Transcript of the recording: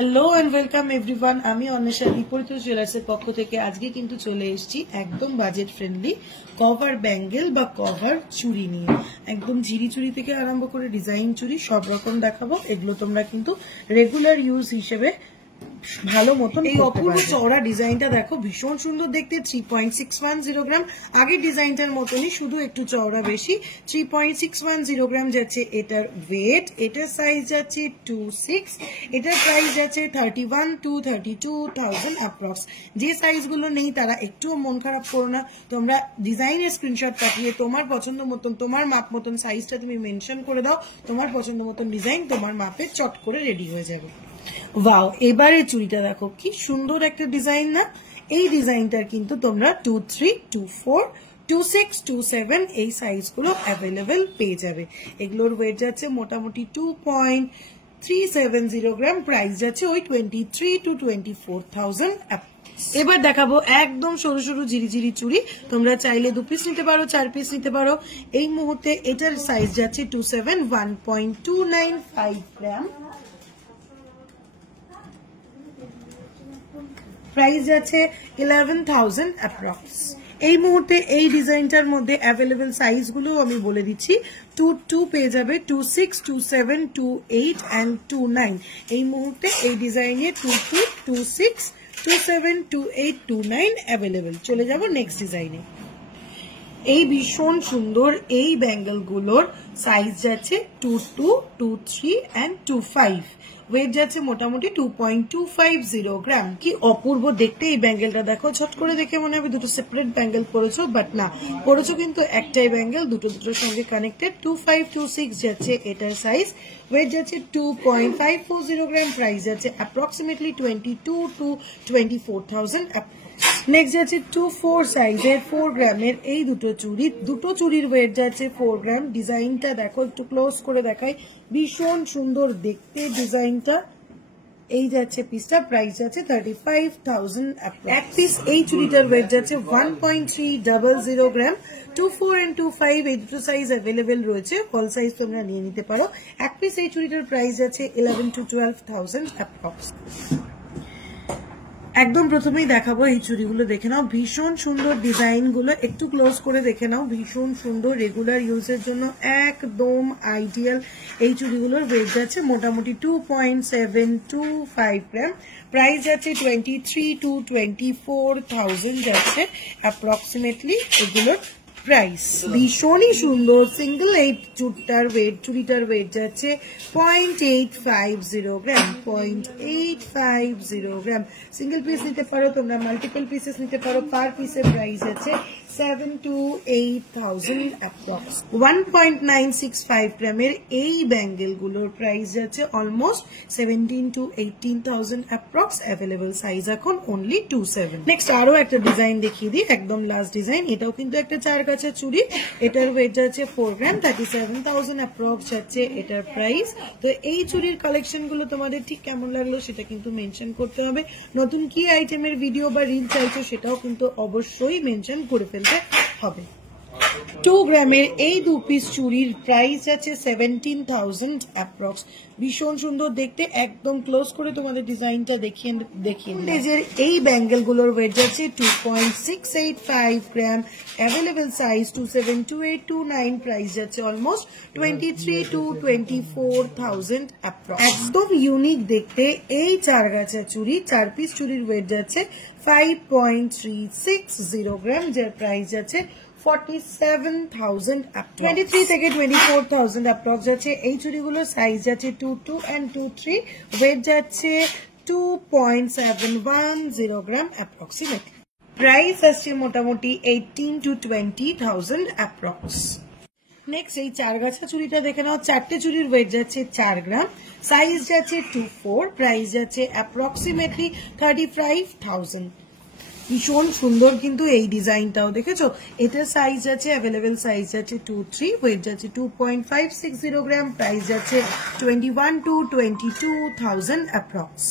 Hello and welcome everyone. আমি অন্বেষা বিপরীত জুয়েলার্সের পক্ষ থেকে আজকে কিন্তু চলে এসেছি একদম বাজেট ফ্রেন্ডলি কভার ব্যাঙ্গেল বা কভার চুড়ি নিয়ে। একদম ঝিরি চুড়ি থেকে আরম্ভ করে ডিজাইন চুড়ি সব রকম দেখাবো। এগুলো তোমরা কিন্তু রেগুলার ইউজ হিসেবে ভালো মতন। এই অপূর্ব চওড়া ডিজাইনটা দেখো, ভীষণ সুন্দর দেখতে। 3.610 গ্রাম, আগের ডিজাইনটার মতনই, শুধু একটু চওড়া বেশি। 3.610 গ্রাম যাচ্ছে এটার ওয়েট। এটার সাইজ যাচ্ছে 26, এটার প্রাইস যাচ্ছে 31 to 32,000 অ্যাপ্রক্স। যে সাইজগুলো নেই তারা একটুও মন খারাপ করো না, তোমরা ডিজাইনের স্ক্রিনশট পাঠিয়ে তোমার পছন্দ মতন, তোমার মাপ মতন সাইজটা তুমি মেনশন করে দাও, তোমার পছন্দ মতন ডিজাইন তোমার মাপে চট করে রেডি হয়ে যাবে। ওয়াও, এবারে চুড়িটা দেখো কি সুন্দর একটা ডিজাইন না? এই ডিজাইনটার কিন্তু তোমরা 23, 24, 26, 27 এই সাইজগুলো অ্যাভেলেবেল পেয়ে যাবে। এগুলোর ওয়েট যাচ্ছে মোটামুটি 2.370 গ্রাম, প্রাইস যাচ্ছে ওই 23 to 24,000। এবার দেখাবো একদম সরু সরু ঝিরিঝিরি চুড়ি। তোমরা চাইলে 2 পিস নিতে পারো, 4 পিস নিতে পারো। এই মুহূর্তে এটার সাইজ যাচ্ছে 27, 1.295 গ্রাম, প্রাইস যাচ্ছে 11,000 অ্যাপ্রক্স। এই মুহূর্তে এই ডিজাইনটার মধ্যে অ্যাভেলেবেল সাইজগুলো আমি বলে দিচ্ছি। 22 পেয়ে যাবে, 26, 27, 28 and 29। এই মুহূর্তে এই ডিজাইনে 22, 26, 27, 28, 29 অ্যাভেলেবেল। চলে যাব নেক্সট ডিজাইনে। এই ভীষণ সুন্দর এই ব্যাঙ্গেলগুলোর সাইজ যাচ্ছে 22, 23 and 25। ওয়েট যাচ্ছে মোটামুটি 2.250 গ্রাম। কি অপূর্ব দেখতে এই ব্যাঙ্গেলটা দেখো। ছোট করে দেখে মনে হবে দুটো সেপারেট ব্যাঙ্গেল পরেছো, বাট না, পরেছো কিন্তু একটাই ব্যাঙ্গেল, দুটোর সঙ্গে কানেক্টেড। 2526 যাচ্ছে এটার সাইজ। ওয়েট যাচ্ছে 2.540 গ্রাম, প্রাইস যাচ্ছে অ্যাপ্রক্সিমেটলি 22 to 24,000। নেক্সট যাচ্ছে 24 সাইজের 4 গ্রামের এই দুটো চুড়ির ওয়েট যাচ্ছে 4 গ্রাম। ডিজাইনটা দেখো, একটু ক্লোজ করে দেখাই, ভীষণ সুন্দর দেখতে ডিজাইনটা। এই যাচ্ছে পিসটা, প্রাইস যাচ্ছে 35,000। এক পিস এই চুড়িটার ওয়েট যাচ্ছে 1.300 গ্রাম। 24 and 25 এই দুটো সাইজ অ্যাভেলেবেল রয়েছে, অল সাইজ তোমরা নিয়ে নিতে পারো। এক পিস এই চুড়িটার প্রাইস যাচ্ছে 11 to 12,000 অ্যাপ্রক্স। একদম প্রথমেই দেখাবো এই চুড়িগুলো, দেখে নাও, ভীষণ সুন্দর ডিজাইনগুলো, একটু ক্লোজ করে দেখে নাও, ভীষণ সুন্দর, রেগুলার ইউজের জন্য একদম আইডিয়াল। এই চুড়িগুলোর ওয়েট যাচ্ছে মোটামুটি 2.725 গ্রাম, প্রাইস যাচ্ছে 23 to 24,000 যাচ্ছে অ্যাপ্রক্সিমেটলি এগুলোর প্রাইস। ভীষণই সুন্দর সিঙ্গেল এই চুড়িটার ওয়েট যাচ্ছে 0.850 গ্রাম, 0.850 গ্রাম। সিঙ্গেল পিস নিতে পারো তোমরা, মাল্টিপল পিসেস নিতে পারো। পার পিসের প্রাইস আছে 7 to 8,000 অ্যাপ্রক্স। 1.965 গ্রামের এই ব্যাঙ্গেলগুলোর প্রাইস যাচ্ছে almost 17 to 18,000 approx. Available size এখন অনলি 27। নেক্সট আরো একটা ডিজাইন দেখিয়ে দিই, একদম লাস্ট ডিজাইন। এটাও কিন্তু একটা চার কাছা চুড়ি। এটার ওয়েট যাচ্ছে 4 গ্রাম, 37,000 অ্যাপ্রক্স যাচ্ছে এটার প্রাইস। তো এই চুড়ির কালেকশন গুলো তোমাদের ঠিক কেমন লাগলো সেটা কিন্তু মেনশন করতে হবে। নতুন কি আইটেমের ভিডিও বা রিল চাইছো সেটাও কিন্তু অবশ্যই মেনশন করে ফেলতে হবে। 2 গ্রামের এই 2 পিস চুড়ির প্রাইস আছে 17,000 অ্যাপ্রক্স। ভীষণ সুন্দর দেখতে, একদম ক্লোজ করে তোমাদের ডিজাইনটা দেখিয়ে এই ব্যাঙ্গেল গুলোর ওয়েট যাচ্ছে 2.685 গ্রাম, অ্যাভেলেবেল সাইজ 27, 28, 29, প্রাইস যাচ্ছে অলমোস্ট 23 to 24,000 অ্যাপ্রক্স। একদম ইউনিক দেখতে এই চারগাছা চুড়ি, 4 পিস চুড়ির ওয়েট যাচ্ছে 5.360 গ্রাম, যার প্রাইস যাচ্ছে 47,000। 23 থেকে 24,000 অ্যাপ্রক্স যাচ্ছে এই চুড়িগুলোর। সাইজ যাচ্ছে 22 and 23, ওয়েট যাচ্ছে 2.710 গ্রাম অ্যাপ্রক্সিমেটলি। প্রাইস আসছে মোটামুটি 18 to 20,000 অ্যাপ্রক্স। নেক্সট এই চারগাছা চুড়িটা দেখে নাও, 4টে চুড়ির ওয়েট যাচ্ছে 4 গ্রাম, সাইজ যাচ্ছে 24, প্রাইস যাচ্ছে অ্যাপ্রক্সিমেটলি 35,000। ভীষণ সুন্দর কিন্তু এই ডিজাইনটাও, দেখেছো? এটার সাইজ আছে, অ্যাভেলেবেল সাইজ আছে 23, ওয়েট যাচ্ছে 2.560 গ্রাম, প্রাইস যাচ্ছে 21 to 22,000 অ্যাপ্রক্স।